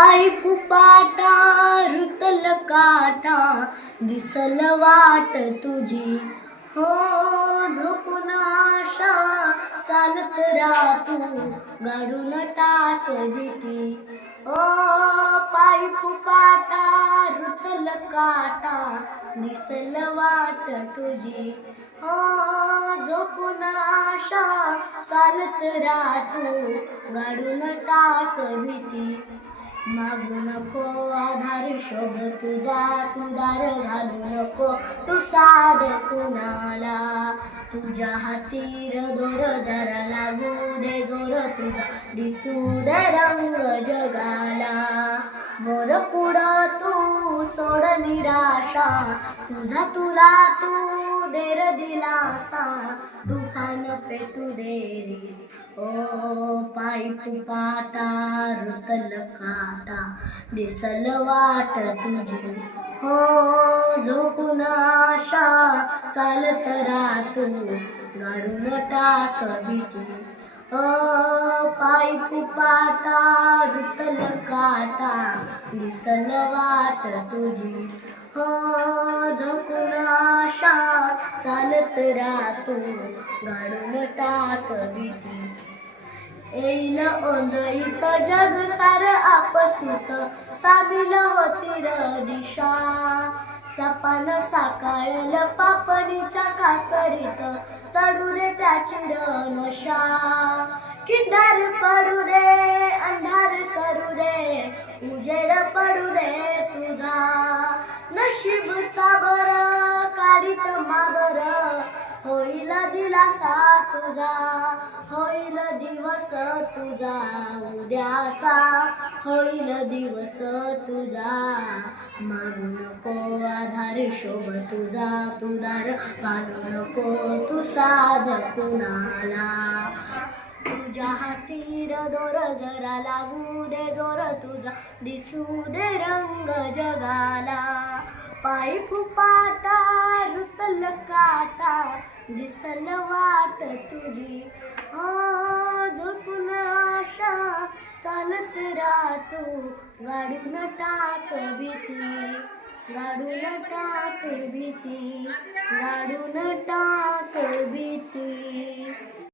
आई फुपाटा रुतल काटा दिसल वाट तुझी. हो झोपून आशा चालत राहतू गाडून टाक भीती. ओ पायी फुपाटा रुतल काटा दिसल वाट तुझी. हो झोपून आशा चालत राहतू गाडून टाक भीती. मागू नको आधार शोध तुझा तू दार घालू नको तू साध कुणाला तुझ्या हातीर दोर जरा लागू दे जोर तुझा दिसू दे रंग जगाला मोर पुढं तू सोड निराशा. तुझा तुला तू देर दिलासा. तुफान पेटू देरी ओ पाय फुपाटा रुतल काटा दिसल वाट तुझी. हो झोपून आशा. चालत राहतो. गाडून टाक भीती. पाईप पाटा रुतल काटा दिसल वाट तुझी. हो झोपून आशा चालत राहतो गाडून टाक भीती. येईल ओंजईत जग सार आपसूत सामील होती र दिशा. सपान साकाळल पापणीच्या काचरीत चढू रे त्याची र नशा किंडार पडू रे अंधार सरू रे उजेड पडू रे तुझा. नशीबचा बर काढीत माबर होईल दिलासा तुझा होईल दिवस तुझा उद्याचा होईल दिवस तुझा. मागू नको आधार शोभ तुझा तुदार मानू नको तू साध कुणाला. तुझ्या हातीर दोर जरा लागू दे जोर तुझा दिसू दे रंग जगाला. पायी फुपाटा रुतल काटा दिसल वाट तुझी. आ झोपून आशा चालत राहतो गाडून टाक भीती गाडून टाक भीती गाडून टाक